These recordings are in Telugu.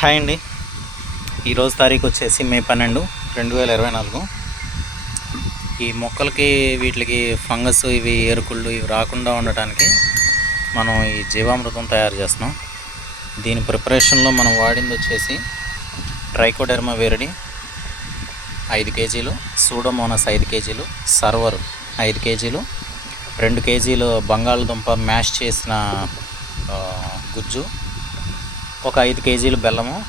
హాయ్ అండి. ఈరోజు తారీఖు వచ్చేసి మే పన్నెండు రెండు వేల ఇరవై నాలుగు. ఈ మొక్కలకి వీటికి ఫంగస్ ఇవి ఏరుకుళ్ళు ఇవి రాకుండా ఉండటానికి మనం ఈ జీవామృతం తయారు చేస్తున్నాం. దీని ప్రిపరేషన్లో మనం వాడింది వచ్చేసి ట్రైకోడెర్మా వేరడి ఐదు కేజీలు సూడోమోనస్ ఐదు కేజీలు సర్వర్ ఐదు కేజీలు రెండు కేజీలు బంగాళదుంప మ్యాష్ చేసిన గుజ్జు ఒక ఐదు కేజీలు బెల్లము.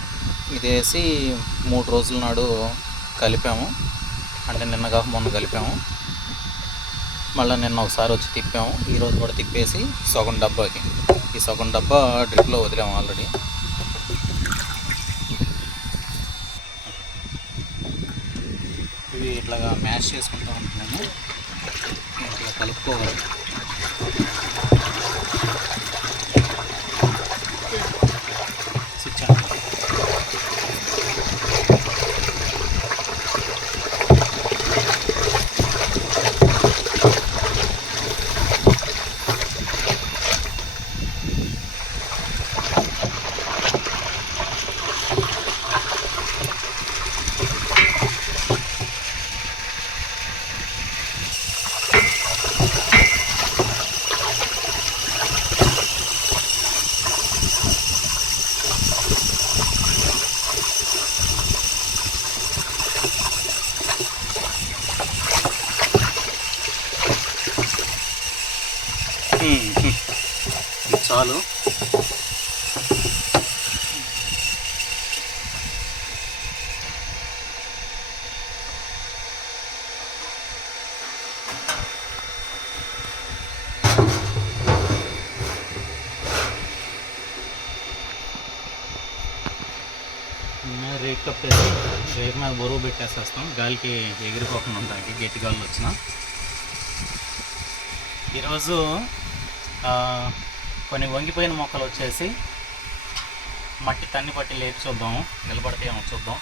ఇది వేసి మూడు రోజుల నాడు కలిపాము. అంటే నిన్నగా మొన్న కలిపాము. మళ్ళీ నిన్న ఒకసారి వచ్చి తిప్పాము. ఈరోజు కూడా తిప్పేసి సగం డబ్బాకి. ఈ సగం డబ్బా డ్రిప్లో వదిలాము ఆల్రెడీ. ఇవి ఇట్లాగా మ్యాష్ చేసుకుంటూ ఉంటున్నాము. ఇట్లా కలుపుకోవాలి. చాలు. రేట్ కప్పేసి రేట్ మీద బరువు పెట్టేసేస్తాం గాలికి ఎగిరిపోకుండా ఉండడానికి గట్టి గాలు వచ్చిన. ఈరోజు కొన్ని వంగిపోయిన మొక్కలు వచ్చేసి మట్టి తన్ని పట్టి లేపి చూద్దాం నిలబడతాయేమో చూద్దాం.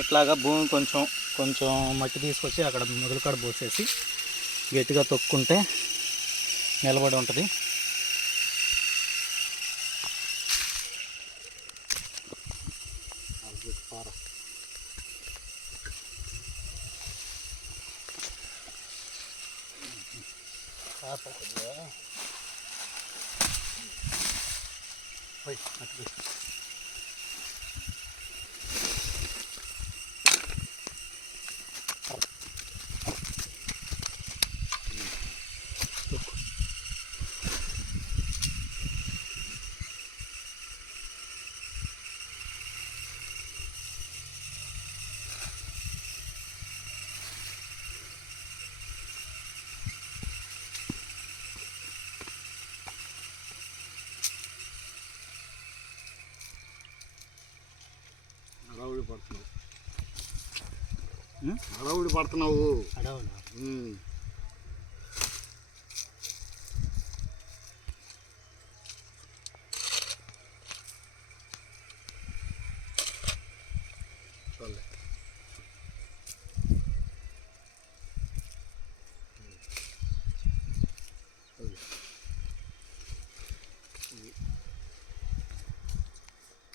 ఇట్లాగా భూమి కొంచెం కొంచెం మట్టి తీసుకొచ్చి అక్కడ మొదలుకాడ పోసేసి గట్టిగా తొక్కుంటే నిలబడి ఉంటుంది. Ah, pouco de ar. Oi, aqui. హడావుడి పడుతున్నావు ఉం? హడావుడి పడుతున్నావు. అది.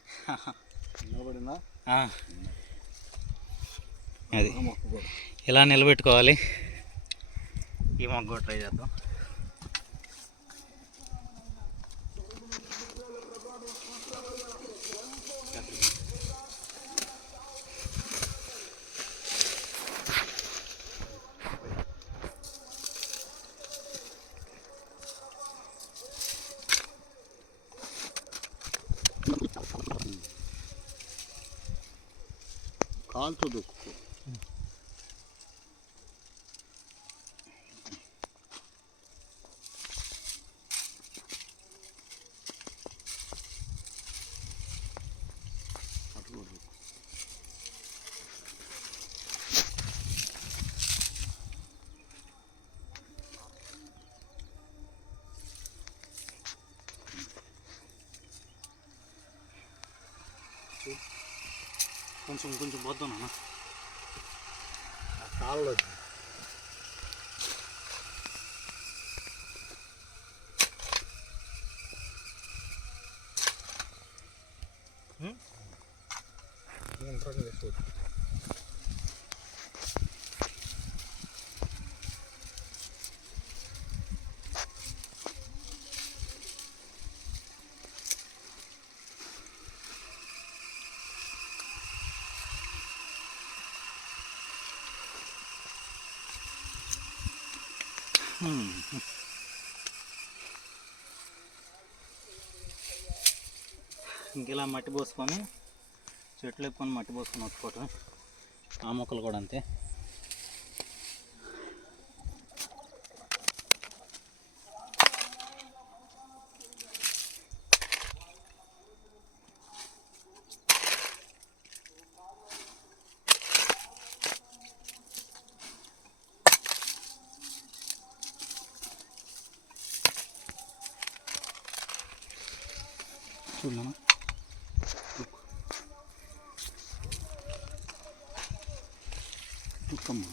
నిలబడిందా. అది. ఇలా నిలబెట్టుకోవాలి? ఈ మొక్క ట్రై చేద్దాం. туди. కొంచెం కొంచెం పోద్దాం నాన్న. ఆ కాళ్ళలో Hmm. ఇంకెలా మట్టి పోసుకొని చెట్లు ఎక్కువ మట్టి పోసుకొని వచ్చుకోవటం ఆ మొక్కలు కూడా అంతే. Şuradan ama. Yok. Yok tamam.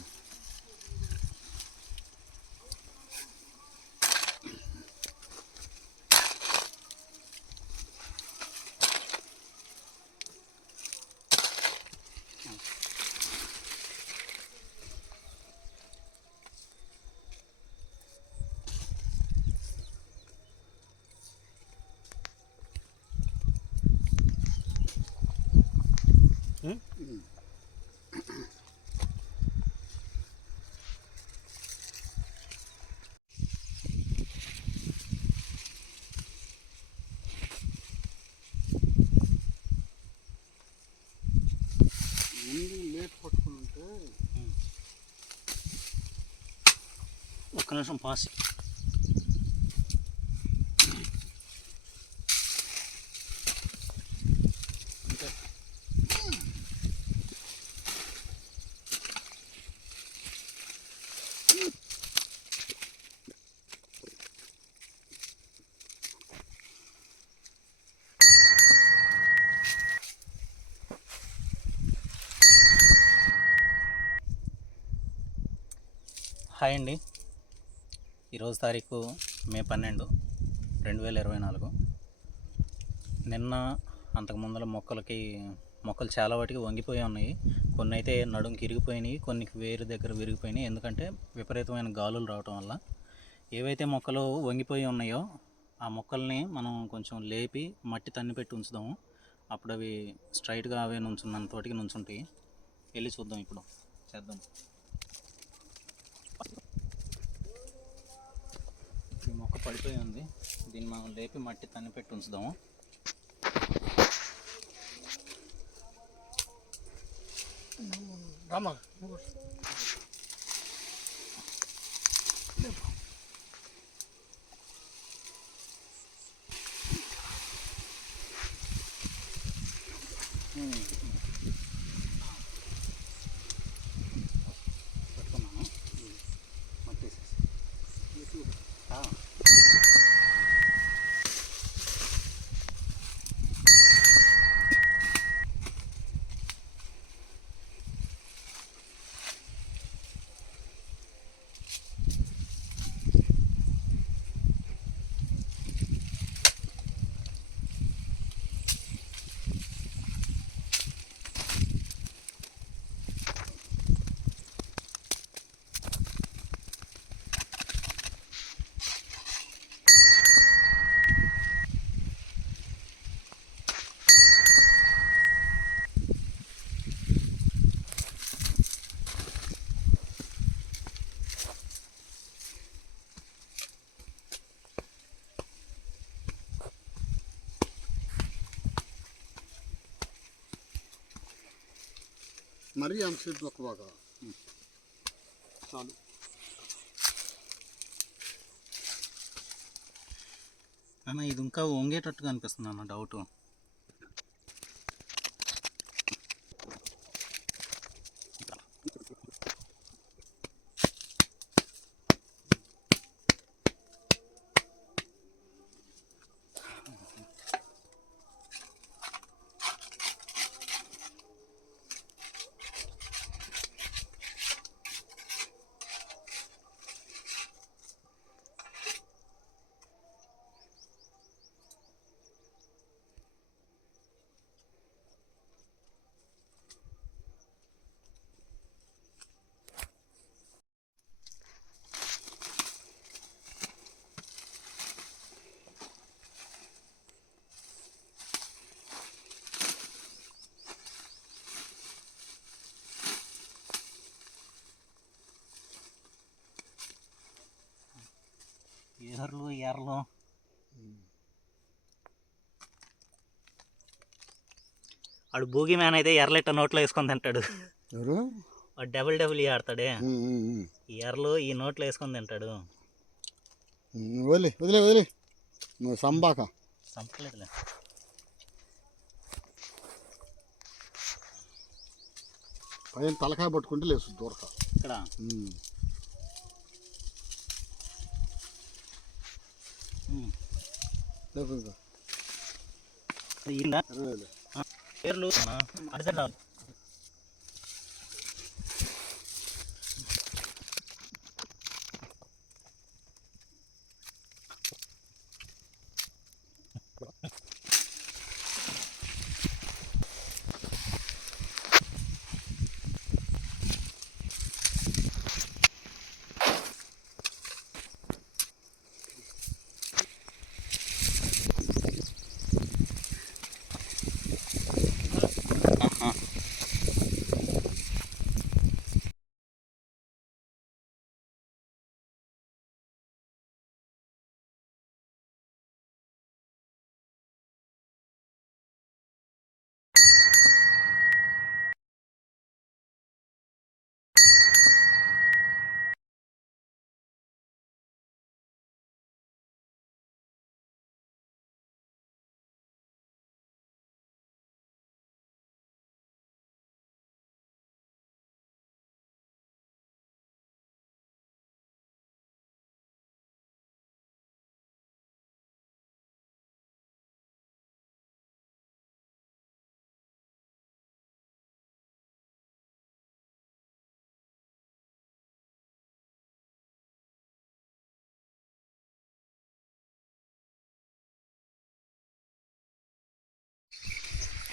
ఒక్క నిమిషం పాస్. హాయ్ అండి. ఈరోజు తారీఖు మే పన్నెండు రెండు వేల ఇరవై నాలుగు. నిన్న అంతకు ముందర మొక్కలకి మొక్కలు చాలా వాటికి వంగిపోయి ఉన్నాయి. కొన్ని అయితే నడుంకి ఇరిగిపోయినాయి కొన్ని వేరు దగ్గర విరిగిపోయినాయి. ఎందుకంటే విపరీతమైన గాలులు రావటం వల్ల ఏవైతే మొక్కలు వంగిపోయి ఉన్నాయో ఆ మొక్కల్ని మనం కొంచెం లేపి మట్టి తన్ని పెట్టి ఉంచుదాము. అప్పుడు అవి స్ట్రైట్గా అవే నుంచున్నంత తోటికి నుంచుంటాయి. వెళ్ళి చూద్దాం ఇప్పుడు. చేద్దాం. ఈ మొక్క పడిపోయి ఉంది. దీన్ని మనం లేపి మట్టి తన్ని పెట్టి ఉంచుదాము. రామా ಹಾಂ మరీ అంత సీట్లు బాగా చాలు అన్న ఇది ఇంకా వంగేటట్టుగా అనిపిస్తుంది అన్న డౌట్ ఎర్రలు ఎర్రలు ఆడు భూగి మ్యాన్ అయితే ఎర్రలెట్ట నోట్లో వేసుకొని తింటాడు. ఎవరు? వాడు డబుల్ డబుల్ ఆడతాడే. ఈ ఎర్రలు ఈ నోట్లో వేసుకొని తింటాడు. వదిలే వదిలే వదిలే. నువ్వు సంబాక చంపలేదులే పైన తలకాయ పట్టుకుంటే లేసు దూరక. ఇక్కడ ఉమ్. ఉమ్. లేపు ఇంకా. ఇలా ఇరవైలే. పేర్లు అటు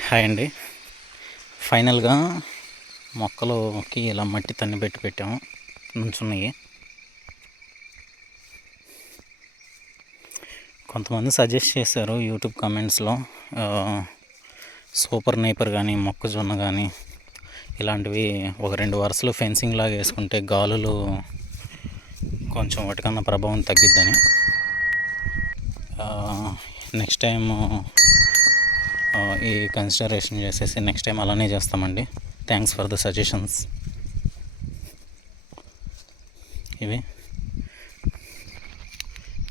హాయ్ అండి. ఫైనల్గా మొక్కలోకి ఇలా మట్టి తన్ని పెట్టి పెట్టాము. నుంచున్నాయి కొంతమంది సజెస్ట్ చేశారు యూట్యూబ్ కామెంట్స్లో సూపర్ నేపర్ కానీ మొక్కజొన్న కానీ ఇలాంటివి ఒక రెండు వరుసలు ఫెన్సింగ్ లాగా వేసుకుంటే గాలులు కొంచెం వాటికన్నా ప్రభావం తగ్గిద్దని. నెక్స్ట్ టైం ఈ కన్సిడరేషన్ చేసేసి నెక్స్ట్ టైం అలానే చేస్తామండి. థ్యాంక్స్ ఫర్ ద సజెషన్స్ ఇవి.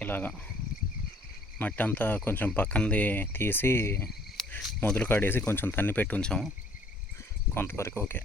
ఇలాగా. మట్టి అంతా కొంచెం పక్కనది తీసి మొదలు కాడేసి కొంచెం తన్ని పెట్టి ఉంచాము. కొంతవరకు ఓకే.